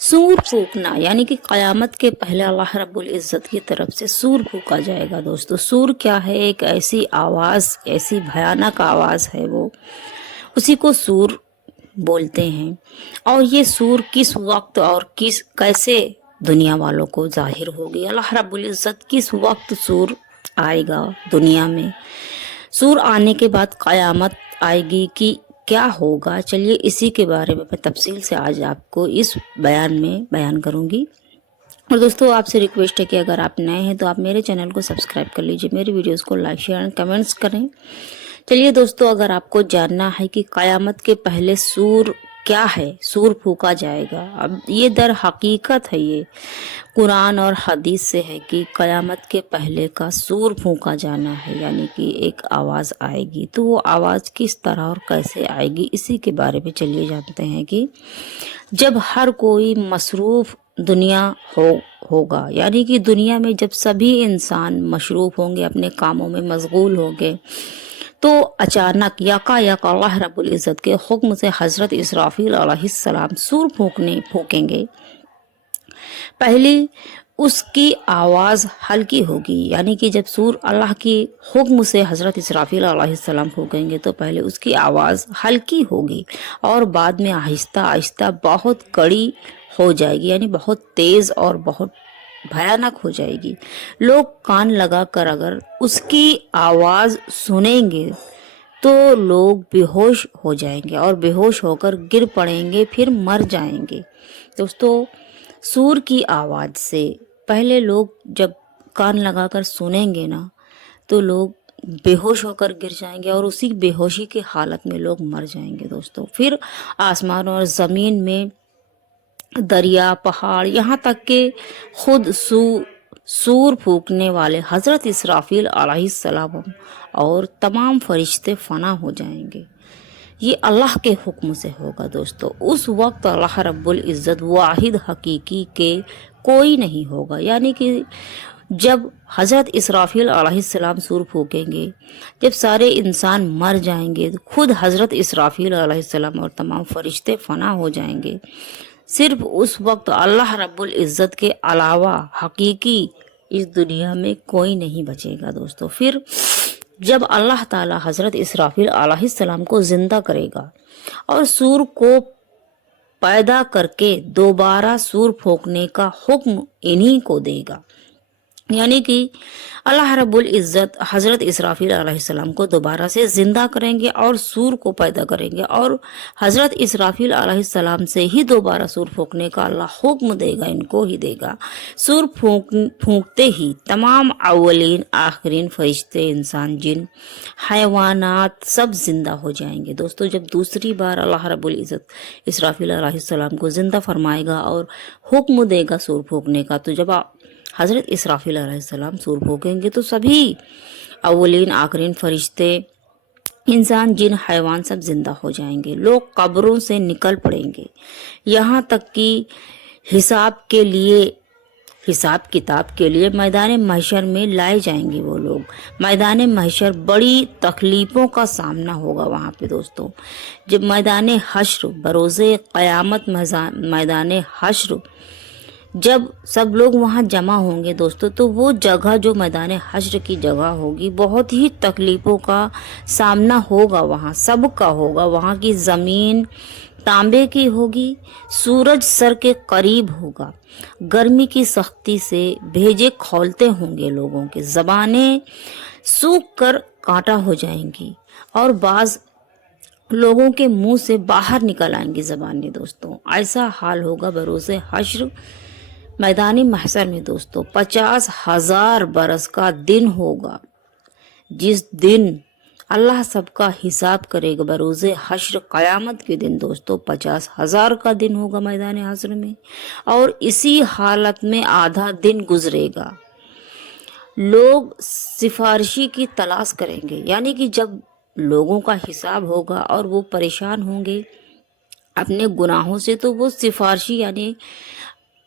سور پھونکنا یعنی کہ قیامت کے پہلے اللہ رب العزت کی طرف سے سور پھونکا جائے گا دوستو۔ سور کیا ہے؟ ایک ایسی آواز، ایسی بھیانک آواز ہے وہ، اسی کو سور بولتے ہیں۔ اور یہ سور کس وقت اور کیسے دنیا والوں کو ظاہر ہوگی؟ اللہ رب العزت کس وقت سور آئے گا دنیا میں؟ سور آنے کے بعد قیامت آئے گی کہ کیا ہوگا؟ چلیے اسی کے بارے میں تفصیل سے آج آپ کو اس بیان میں بیان کروں گی۔ اور دوستو آپ سے ریکویسٹ ہے کہ اگر آپ نئے ہیں تو آپ میرے چینل کو سبسکرائب کر لیجئے، میری ویڈیوز کو لائک شیئر اور کمنٹس کریں۔ چلیے دوستو، اگر آپ کو جاننا ہے کہ قیامت کے پہلے سور کیا ہے، سور پھونکا جائے گا، اب یہ در حقیقت ہے، یہ قرآن اور حدیث سے ہے کہ قیامت کے پہلے کا سور پھونکا جانا ہے، یعنی کہ ایک آواز آئے گی۔ تو وہ آواز کس طرح اور کیسے آئے گی، اسی کے بارے میں چلیے جانتے ہیں کہ جب ہر کوئی مصروف دنیا ہوگا، یعنی کہ دنیا میں جب سبھی انسان مصروف ہوں گے، اپنے کاموں میں مشغول ہوں گے، تو اچانک یکا اللہ رب العزت کے حکم سے حضرت اسرافیل علیہ السلام سور پھونکیں گے۔ پہلی اس کی آواز ہلکی ہوگی، یعنی کہ جب سور اللہ کی حکم سے حضرت اسرافیل علیہ السلام پھونکیں گے تو پہلے اس کی آواز ہلکی ہوگی اور بعد میں آہستہ آہستہ بہت کڑی ہو جائے گی، یعنی بہت تیز اور بہت بھیانک ہو جائے گی۔ لوگ کان لگا کر اگر اس کی آواز سنیں گے تو لوگ بے ہوش ہو جائیں گے اور بے ہوش ہو کر گر پڑیں گے، پھر مر جائیں گے۔ دوستو، سور کی آواز سے پہلے لوگ جب کان لگا کر سنیں گے نا تو لوگ بے ہوش ہو کر گر جائیں گے اور اسی بے ہوشی کی حالت میں لوگ مر جائیں گے دوستو۔ پھر آسمان اور زمین میں دریا، پہاڑ، یہاں تک کہ خود سور پھونکنے والے حضرت اسرافیل علیہ السلام اور تمام فرشتے فنا ہو جائیں گے۔ یہ اللہ کے حکم سے ہوگا دوستو۔ اس وقت اللہ رب العزت واحد حقیقی کے کوئی نہیں ہوگا، یعنی کہ جب حضرت اسرافیل علیہ السلام سور پھونکیں گے، جب سارے انسان مر جائیں گے، خود حضرت اسرافیل علیہ السلام اور تمام فرشتے فنا ہو جائیں گے، صرف اس وقت اللہ رب العزت کے علاوہ حقیقی اس دنیا میں کوئی نہیں بچے گا دوستو۔ پھر جب اللہ تعالی حضرت اسرافیل علیہ السلام کو زندہ کرے گا اور سور کو پیدا کر کے دوبارہ سور پھونکنے کا حکم انہی کو دے گا، یعنی کہ اللہ رب العزت حضرت اسرافیل علیہ السلام کو دوبارہ سے زندہ کریں گے اور سور کو پیدا کریں گے، اور حضرت اسرافیل علیہ السلام سے ہی دوبارہ سور پھونکنے کا اللہ حکم دے گا، ان کو ہی دے گا۔ سور پھونکتے ہی تمام اولین آخرین فرشتے، انسان، جن، حیوانات سب زندہ ہو جائیں گے دوستو۔ جب دوسری بار اللہ رب العزت اسرافیل علیہ السلام کو زندہ فرمائے گا اور حکم دے گا سور پھونکنے کا، تو جب حضرت اسرافیل علیہ السلام سور پھونکیں گے تو سبھی اولین آخرین فرشتے، انسان، جن، حیوان سب زندہ ہو جائیں گے۔ لوگ قبروں سے نکل پڑیں گے، یہاں تک کہ حساب کتاب کے لیے میدان محشر میں لائے جائیں گے وہ لوگ۔ میدان محشر بڑی تکلیفوں کا سامنا ہوگا وہاں پہ دوستو۔ جب میدان حشر، بروز قیامت میدان حشر، جب سب لوگ وہاں جمع ہوں گے دوستو، تو وہ جگہ جو میدان حشر کی جگہ ہوگی، بہت ہی تکلیفوں کا سامنا ہوگا، وہاں سب کا ہوگا۔ وہاں کی زمین تانبے کی ہوگی، سورج سر کے قریب ہوگا، گرمی کی سختی سے بھیجے کھولتے ہوں گے لوگوں کے، زبانیں سوکھ کر کانٹا ہو جائیں گی اور بعض لوگوں کے منہ سے باہر نکل آئیں گی زبانیں دوستوں۔ ایسا حال ہوگا بروز حشر میدان محشر میں دوستو۔ 50,000 برس کا دن ہوگا، جس دن اللہ سب کا حساب کرے گا، بروز حشر قیامت کے دن دوستو۔ 50,000 کا دن ہوگا میدان حشر میں، اور اسی حالت میں آدھا دن گزرے گا۔ لوگ سفارشی کی تلاش کریں گے، یعنی کہ جب لوگوں کا حساب ہوگا اور وہ پریشان ہوں گے اپنے گناہوں سے، تو وہ سفارشی یعنی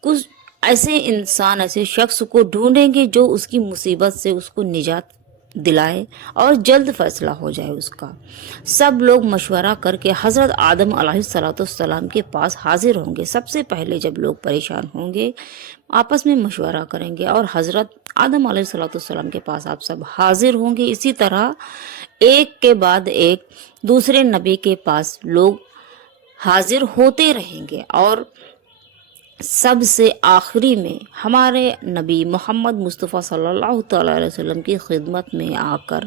کچھ ایسے انسان، ایسے شخص کو ڈھونڈیں گے جو اس کی مصیبت سے اس کو نجات دلائے اور جلد فیصلہ ہو جائے اس کا۔ سب لوگ مشورہ کر کے حضرت آدم علیہ السلام کے پاس حاضر ہوں گے۔ سب سے پہلے جب لوگ پریشان ہوں گے آپس میں مشورہ کریں گے اور حضرت آدم علیہ السلام کے پاس آپ سب حاضر ہوں گے۔ اسی طرح ایک کے بعد ایک دوسرے نبی کے پاس لوگ حاضر ہوتے رہیں گے، اور سب سے آخری میں ہمارے نبی محمد مصطفیٰ صلی اللہ تعالیٰ علیہ وسلم کی خدمت میں آ کر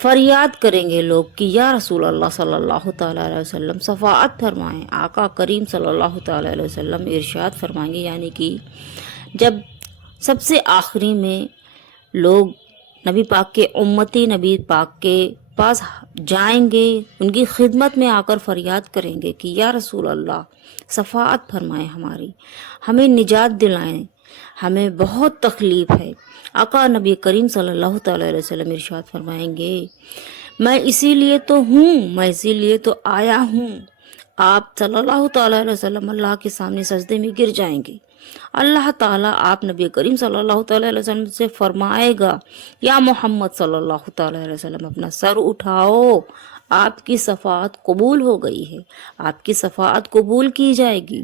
فریاد کریں گے لوگ کہ یا رسول اللہ صلی اللہ تعالیٰ علیہ وسلم شفاعت فرمائیں۔ آقا کریم صلی اللہ تعالیٰ علیہ وسلم ارشاد فرمائیں گے، یعنی کہ جب سب سے آخری میں لوگ نبی پاک کے امتی نبی پاک کے پاس جائیں گے، ان کی خدمت میں آ کر فریاد کریں گے کہ یا رسول اللہ شفاعت فرمائیں، ہمیں نجات دلائیں، ہمیں بہت تکلیف ہے۔ آقا نبی کریم صلی اللہ تعالیٰ علیہ وسلم ارشاد فرمائیں گے، میں اسی لیے تو آیا ہوں۔ آپ صلی اللہ تعالیٰ علیہ وسلم اللہ کے سامنے سجدے میں گر جائیں گے۔ اللہ تعالیٰ آپ نبی کریم صلی اللہ تعالیٰ علیہ وسلم سے فرمائے گا، یا محمد صلی اللہ تعالیٰ علیہ وسلم اپنا سر اٹھاؤ، آپ کی شفاعت قبول ہو گئی ہے، آپ کی شفاعت قبول کی جائے گی۔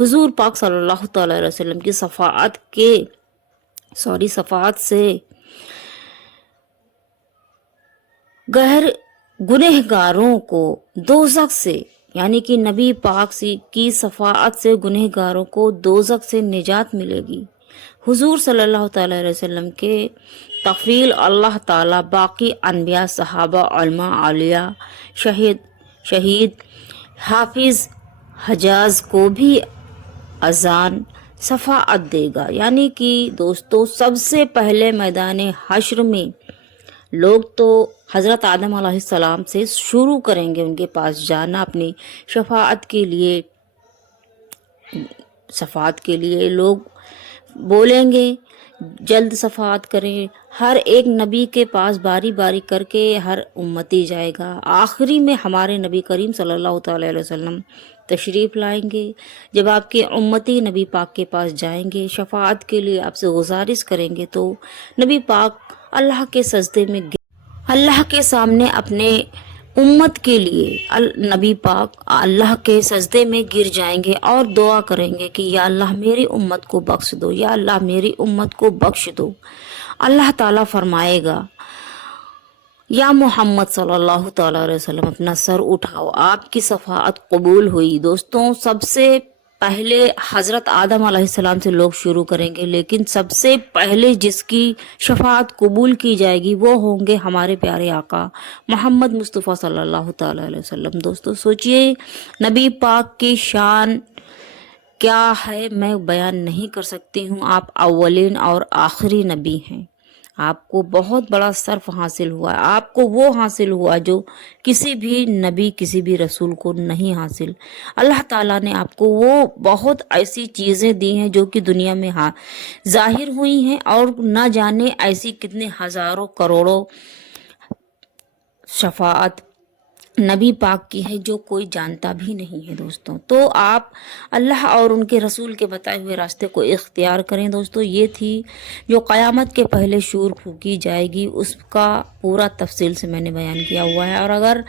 حضور پاک صلی اللہ تعالیٰ علیہ وسلم کی شفاعت سے گنہگاروں کو دوزخ سے، یعنی کہ نبی پاک کی شفاعت سے گنہگاروں کو دوزخ سے نجات ملے گی۔ حضور صلی اللہ تعالیٰ علیہ وسلم کے تفضیل اللہ تعالیٰ باقی انبیاء، صحابہ، علماء، اولیاء، شہید، حافظ، حجاز کو بھی اذان شفاعت دے گا۔ یعنی کہ دوستو سب سے پہلے میدان حشر میں لوگ تو حضرت آدم علیہ السلام سے شروع کریں گے ان کے پاس جانا اپنی شفاعت کے لیے لوگ بولیں گے جلد شفاعت کریں۔ ہر ایک نبی کے پاس باری باری کر کے ہر امتی جائے گا۔ آخری میں ہمارے نبی کریم صلی اللہ تعالیٰ علیہ وسلم تشریف لائیں گے۔ جب آپ کے امتی نبی پاک کے پاس جائیں گے شفاعت کے لیے، آپ سے گزارش کریں گے، تو نبی پاک اللہ کے سجدے میں اللہ کے سامنے اپنے امت کے لیے نبی پاک اللہ کے سجدے میں گر جائیں گے اور دعا کریں گے کہ یا اللہ میری امت کو بخش دو، یا اللہ میری امت کو بخش دو۔ اللہ تعالیٰ فرمائے گا، یا محمد صلی اللہ تعالیٰ علیہ وسلم اپنا سر اٹھاؤ، آپ کی شفاعت قبول ہوئی۔ دوستوں سب سے پہلے حضرت آدم علیہ السلام سے لوگ شروع کریں گے، لیکن سب سے پہلے جس کی شفاعت قبول کی جائے گی وہ ہوں گے ہمارے پیارے آقا محمد مصطفیٰ صلی اللہ تعالیٰ علیہ وسلم۔ دوستو سوچئے نبی پاک کی شان کیا ہے، میں بیان نہیں کر سکتی ہوں۔ آپ اولین اور آخری نبی ہیں، آپ کو بہت بڑا شرف حاصل ہوا ہے، آپ کو وہ حاصل ہوا جو کسی بھی نبی کسی بھی رسول کو نہیں حاصل۔ اللہ تعالیٰ نے آپ کو وہ بہت ایسی چیزیں دی ہیں جو کہ دنیا میں ظاہر ہوئی ہیں، اور نہ جانے ایسی کتنے ہزاروں کروڑوں شفاعت نبی پاک کی ہے جو کوئی جانتا بھی نہیں ہے۔ دوستوں تو آپ اللہ اور ان کے رسول کے بتائے ہوئے راستے کو اختیار کریں۔ دوستوں یہ تھی جو قیامت کے پہلے شور پھونکی جائے گی، اس کا پورا تفصیل سے میں نے بیان کیا ہوا ہے، اور اگر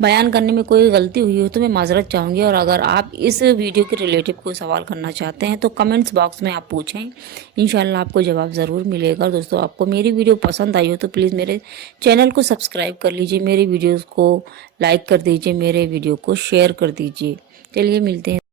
بیان کرنے میں کوئی غلطی ہوئی ہو تو میں معذرت چاہوں گی، اور اگر آپ اس ویڈیو کے ریلیٹو کوئی سوال کرنا چاہتے ہیں تو کمنٹس باکس میں آپ پوچھیں، انشاءاللہ آپ کو جواب ضرور ملے گا۔ دوستوں آپ کو میری ویڈیو پسند آئی ہو تو پلیز میرے چینل کو سبسکرائب کر لیجئے، میری ویڈیوز کو لائک کر دیجئے، میرے ویڈیو کو شیئر کر دیجئے۔ چلیے ملتے ہیں۔